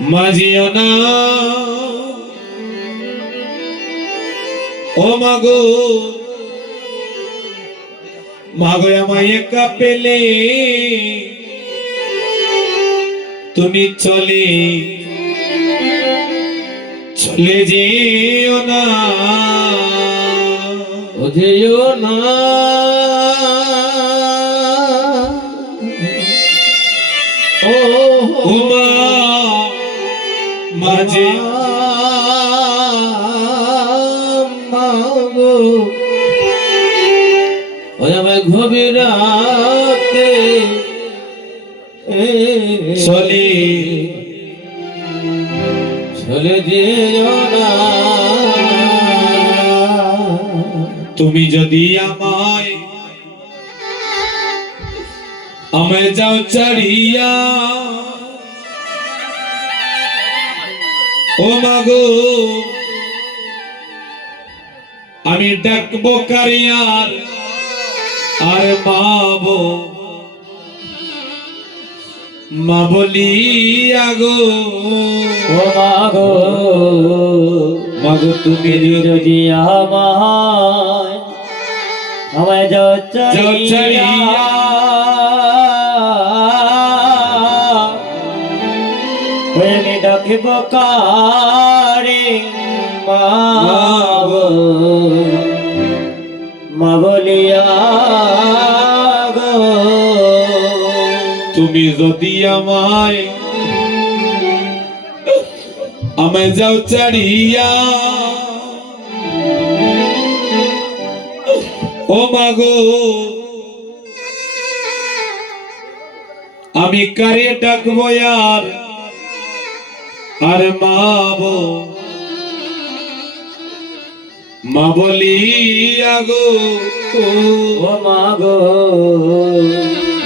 মাঝিও না ও মাগো মাগো আমায় একা পেলে তুমি চলে চলে যেও না ও যেও না ও মা মাঝে মাগো ওই আমার গভীর রাতে চলে চলে যেও না তুমি যদি আমায় আমায় যাও ছাড়িয়া ও মাগো আমি ডাকবো কারিয়ার আর মাবো মা বলিয়া গো ও মাগো মাগো তুমি যদি আমায় যাও ছাড়িয়া আমি ডাকিব কারে মাগো মা বলিয়া গো তুমি যদি আমায় আমায় যাও ছাড়িয়া ও মাগো আমি কারে ডাকবো আর মাবো মা বলিয়া গো ও মাগো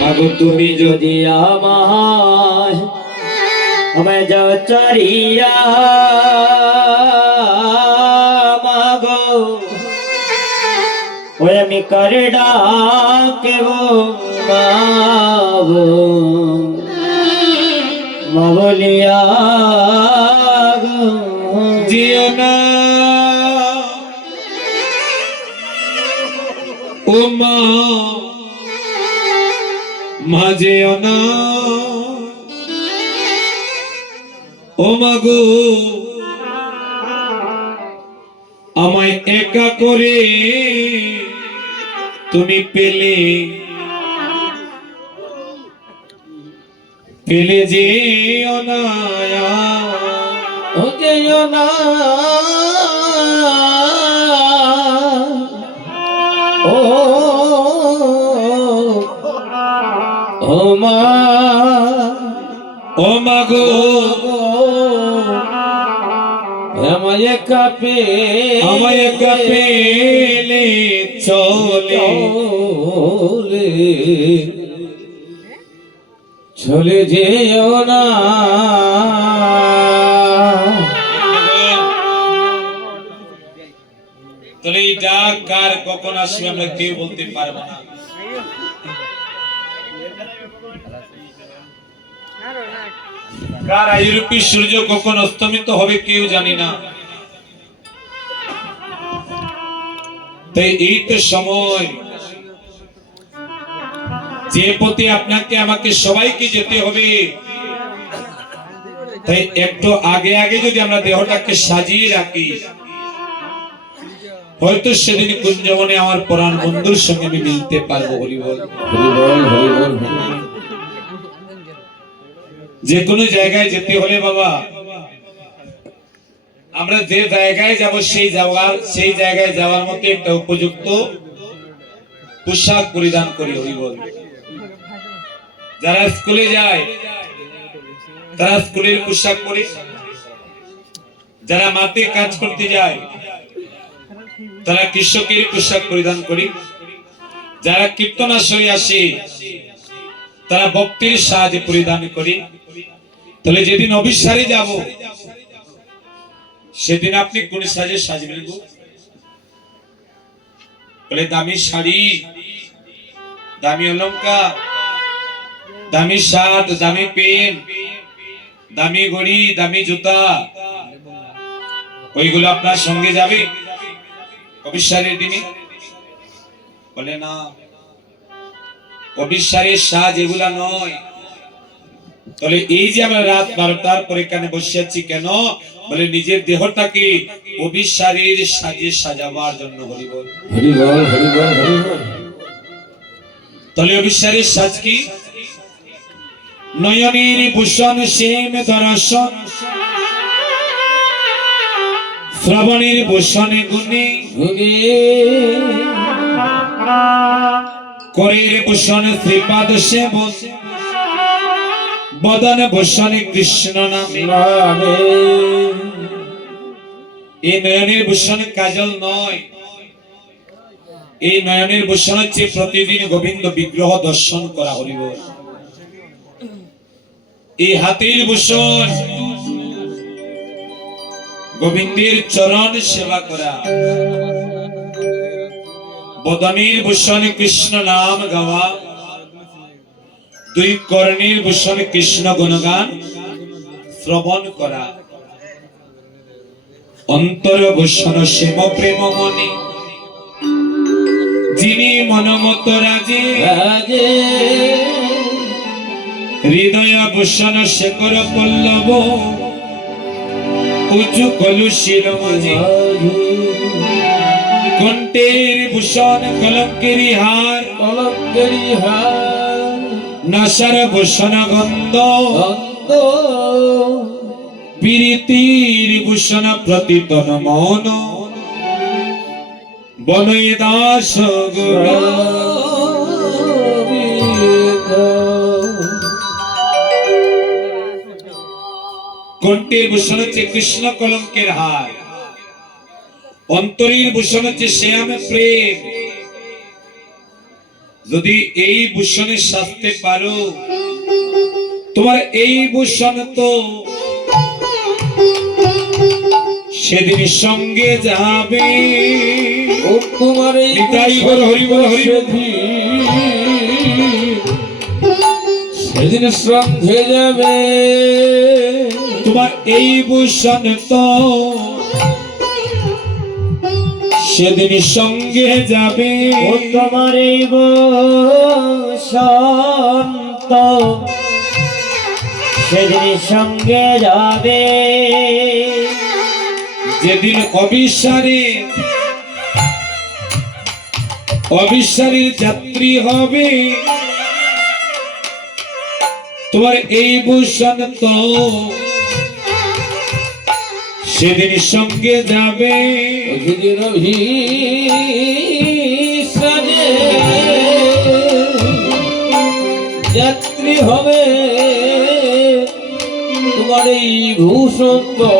মাগো তুমি যদি আমায় যাও ছাড়িয়া মাগো ওই আমি করে ডাকেব মাগো মা বলিয়া গো জিও না ও মা যেও না ও মাগো আমায় একা করে তুমি পেলে যেও না ও যেও না ও ও মা ও মাগো আমায় কাপেলে চলে চলে যেও না তাহলে এই ডাক কার কখন আসবে আমরা কেউ বলতে পারবো না। কার আইরূপী সূর্য কখন অস্তমিত হবে কেউ জানি না। তাই এই তো সময় যে পথে আপনাকে আমাকে সবাইকে যেতে হবে, তাই একটু আগে আগে যদি আমরা দেহটাকে সাজিয়ে রাখি, হয়তো সেদিন কুঞ্জবনে আমার প্রাণ বন্ধুর সঙ্গে আমি মিলতে পারবো। হরি বল হরি বল হরি বল। যে কোনো জায়গায় যেতে হলে বাবা আমরা যে জায়গায় যাব সেই জায়গায় যাওয়ার মতো একটা উপযুক্ত পোশাক পরিধান করি। হরি বল। যারা স্কুলে যায় তারা স্কুলের পোশাক পরে, যারা মাঠে কাজ করতে যায় তারা কৃষকের পোশাক পরিধান করি, যারা কীর্তনাশয়ে আসে তারা ভক্তির সাহায্যে পরিধান করি। তাহলে যেদিন অভিসারে যাব সেদিন আপনি কোন সাজে সাজবেন গো? বলে দামি শাড়ি, দামি অলংকার, দামি শার্ট, দামি পেন, দামি ঘড়ি, দামি জুতা, ওইগুলো আপনার সঙ্গে যাবে অবিশ্বাসের দিনে? বলে না, অবিশ্বাসের সাজ এগুলা নয়। তাহলে এই যে আমরা রাত 12টার পরে এখানে বসে আছি কেন? বলে নিজের দেহটাকে অবিশ্বাসের সাজে সাজাবার জন্য। হরি বল, হরি বল, হরি বল, হরি বল। তাহলে অবিশ্বাসের সাজ কি? নয়নের ভূষণ শ্যাম দর্শন, শ্রবণের ভূষণ গুণে, গুণে করের ভূষণ শ্রীপাদ সেবন, বদন ভূষণ কৃষ্ণ নামে। নামে এই নয়নের ভূষণ কাজল নয়, এই নয়নের ভূষণ হচ্ছে প্রতিদিন গোবিন্দ বিগ্রহ দর্শন করা। হরি বল। এই হাতের ভূষণ গোবিন্দের চরণ সেবা করা, বদনের ভূষণ কৃষ্ণ নাম গাওয়া, দুই কর্ণের ভূষণ কৃষ্ণ গুণগান শ্রবণ করা, অন্তর ভূষণ শ্যাম প্রেম মনে, যিনি মনমত রাজে, রাজে হৃদয় ভূষণ শেখর পল্লব, উঁচু কলুশির মাঝে, কণ্ঠের ভূষণ কলঙ্কের হার, কলঙ্কের হার, নাসার ভূষণ গন্ধ, গন্ধ প্রীতির ভূষণ প্রতিতন মন, বনয় দাস গুরু। কণ্ঠের ভূষণ হচ্ছে কৃষ্ণ কলঙ্কের হার, অন্তরের ভূষণ হচ্ছে শ্যাম প্রেম। যদি এই ভূষণে সাজতে পারো, তোমার এই ভূষণ তো সেদিন সঙ্গে যাবে। ও তোমার এই নিতাই গৌর হরি বল, হরি বল। সেদিন সঙ্গে যাবে। তোমার এই ভূষণ তো সেদিন সঙ্গে যাবে। ও তোমার এই ভূষণ তো সেদিন সঙ্গে যাবে। যেদিন অবিশ্বাসের যাত্রী হবে, তোমার এই ভূষণ তো সেদিন সঙ্গে যাবে। যেদিন অভিসারে যাত্রী হবে, তোমার এই ভূষণ তো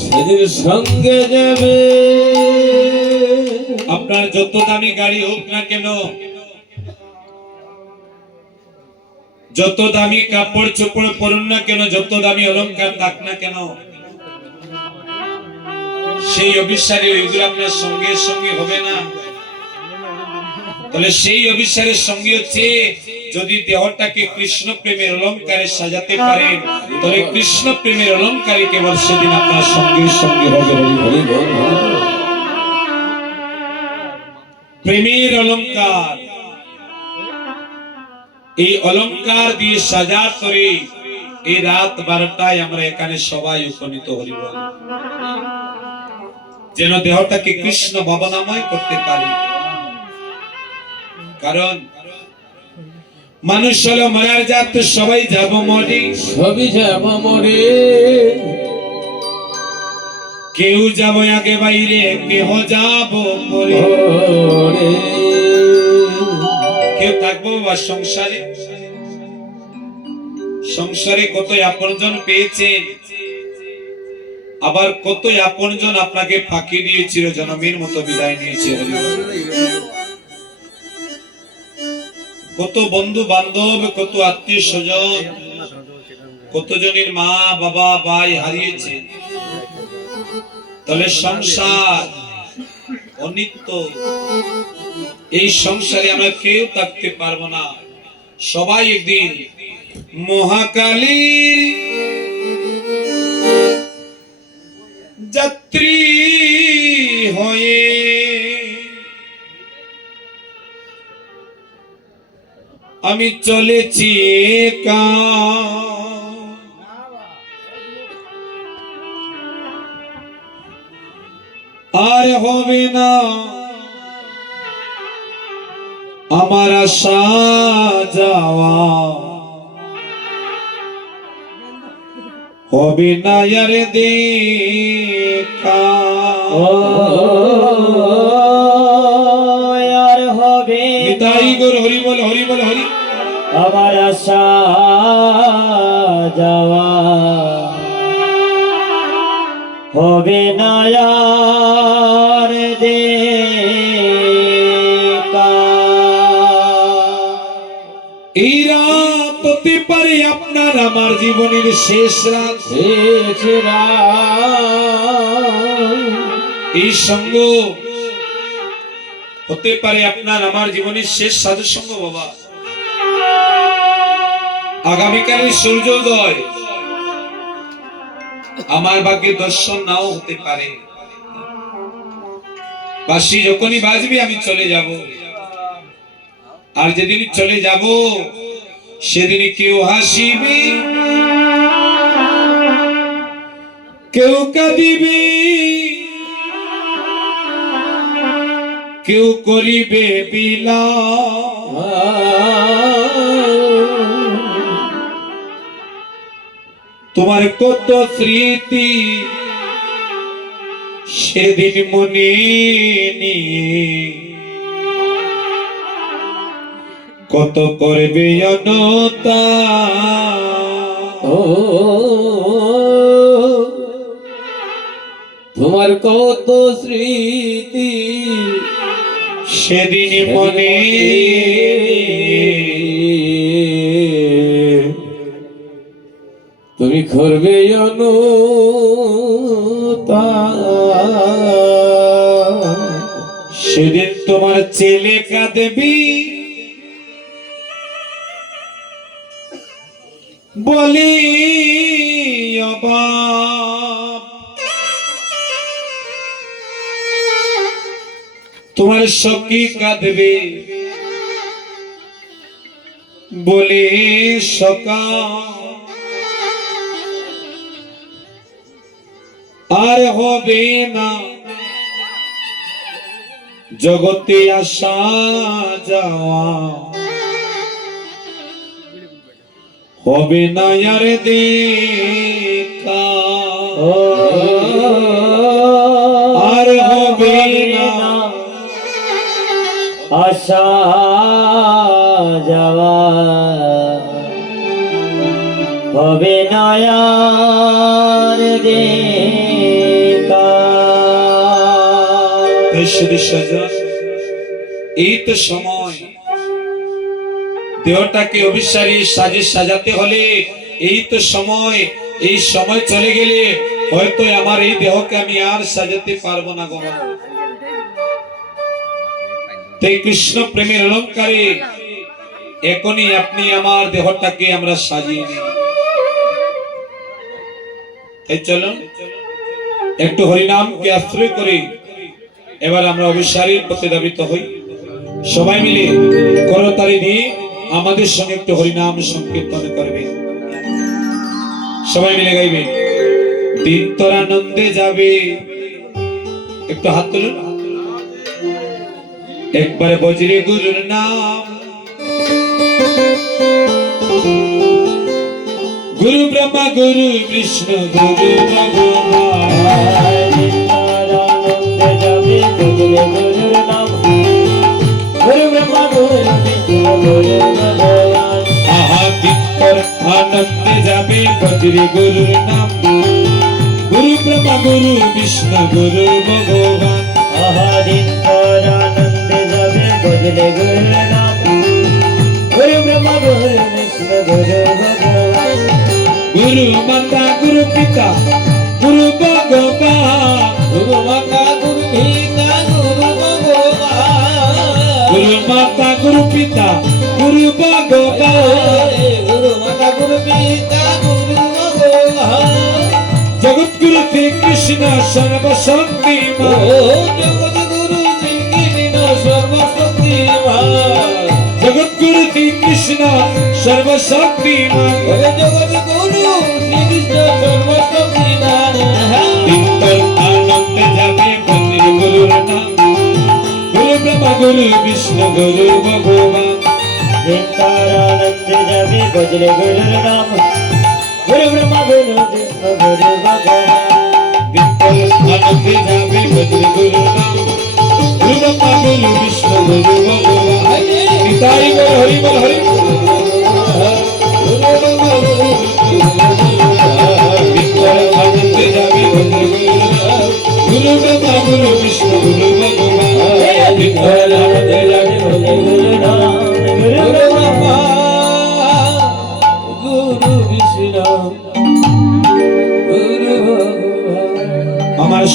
সেদিন সঙ্গে যাবে। আপনার যত দামি গাড়ি হোক না কেন, যত দামি কাপড় চোপড় পরুন না কেন, যত দামি অলংকার থাক না কেন, সেই অবিশ্বাসী ওইগুলো আপনার সঙ্গে সঙ্গে হবে না। তাহলে সেই অবিশ্বাসের সঙ্গে হচ্ছে যদি দেহটাকে কৃষ্ণ প্রেমের অলংকারে সাজাতে পারেন, তাহলে কৃষ্ণ প্রেমের অলংকারে কেবল সেদিন আপনার সঙ্গে সঙ্গে হবে। প্রেমের অলংকার, এই অলংকার দিয়ে সাজা করে এই রাত 12টায় আমরা এখানে সবাই উপনীত হরি বল, যেন দেহটাকে কৃষ্ণ ভাবনাময় করতে পারি। কারণ মানুষ হলো মরার জাত, সবাই যাব মরে, সবই যাব মরে। কেউ যাব আগে বাইরে, কেহ যাব পরে। কেউ থাকবো বা সংসারে, সংসারে কত আপনজন পেয়েছেন, আবার কত আপনজন আপনাকে ফাঁকি দিয়ে চিরজনমের মতো বিদায় নিয়েছে। কত বন্ধু বান্ধব, কত আত্মীয় স্বজন, কতজনের মা বাবা ভাই হারিয়েছে। তাহলে সংসার অনিত্য, এই সংসারে আমরা কেউ থাকতে পারবো না। সবাই একদিন মহাকালীর যাত্রী হয়ে আমি চলেছি একা, আর হবে না আমার আশা যাওয়া, হবে না আর দেখা। আর হবে নিতাই গৌর হরি বল হরি বল হরি। আমার আশা যাওয়া, হবে না আর দেখা। এই রাত হতে পারে আপনার আমার জীবনের শেষ রাত, এই সঙ্গ হতে পারে আপনার আমার জীবনের শেষ সাধু সঙ্গ। বাবা, আগামীকালের সূর্যোদয় আমার ভাগ্যে দর্শন নাও হতে পারে। বাঁশি যখনই বাজবে আমি চলে যাব, আর যেদিন চলে যাব সেদিন কেউ হাসিবে, কেউ কাঁদিবে, কেউ করিবে বিলাপ। তোমার কত স্মৃতি সেদিন মনে নিয়ে কত করবে অনতা। তোমার কত স্মৃতি সেদিন মনে তুমি করবে অনুতা। সেদিন তোমার ছেলে কাঁদবি বলি অবাব, তোমার সখী কাঁদবে বলে সকা, আর হবে না জগতে আসা যাওয়া, হবে না আর দেখা, আর হবে না আশা যাওয়া, হবে না আর দেখা। এই তো সময়, দেহটাকে অভিসারী সাজে সাজাতে হলে এই তো সময়। এই সময় চলে গেলে হয়তো আমার এই দেহকে আমি আর সাজাতে পারবো না গো। তাই কৃষ্ণ প্রেমের অলঙ্কারে এখনই আপনি আমার দেহটাকে আমরা সাজিয়ে নিই। তাই চলুন একটু হরিনামকে আশ্রয় করি, এবার আমরা অভিসারীর প্রতি ধাবিত হই। সবাই মিলে করতালি দিয়ে আমাদের সঙ্গে একটু হরিনাম সংকীর্তন করবে। সবাই মিলে গাইবে, দিন তোর আনন্দে যাবে। একটু হাত তুলুন, একবারে বজরে গুরুর নাম। গুরু ব্রহ্মা গুরু বিষ্ণু গুরু ভগবান, আনন্দে যাবে গুরু গুরুর নাম, গুরু ব্রহ্মা গুরু বিষ্ণু গুরু ভগবান। আহা দিন তোর আনন্দে যাবে বজরে গুরুর নাম, গুরু ব্রহ্মা গুরু বিষ্ণু গুরু ভগবান। দিন তোর আনন্দে যাবে বজলে গুরুর নাম, গুরু ব্রহ্মা গুরু বিষ্ণু গুরু ভগবান। গুরু মাতা গুরু পিতা গুরু ভগবান, গুরু মাতা গুরু পিতা গুরু ভগবান, গুরু মাতা গুরু পিতা গুরু ভগবান, গুরু মাতা গুরু সর্বশক্তিমান ও জগৎগুরু শ্রীকৃষ্ণ সর্বশক্তিমান জগৎগুরু শ্রীকৃষ্ণ সর্বশক্তিমান ওরে জগৎগুরু শ্রীকৃষ্ণ সর্বশক্তিমান দিনকর আনন্দে যাবে বন্দির গুরুর নাম গুরু ব্রহ্মা গুরু বিষ্ণু গুরু ভগবান চিন্তারানন্দে যাবে ভজলে গুরুর নাম গুরু ব্রহ্মা গুরু বিষ্ণু গুরু ভগবান দিনকর আনন্দে যাবে বন্দির গুরুর নাম গুরু ব্রহ্মা গুরু বিষ্ণু গুরু ভগবান নিতাই গৌর হরি বল হরি দিনকর আনন্দে যাবে বন্দির গুরুর নাম গুরু ব্রহ্মা গুরু বিষ্ণু গুরু ভগবান দিনকর আনন্দে যাবে গুরু নাম গুরু গুরু ব্রহ্মা গুরু বিষ্ণু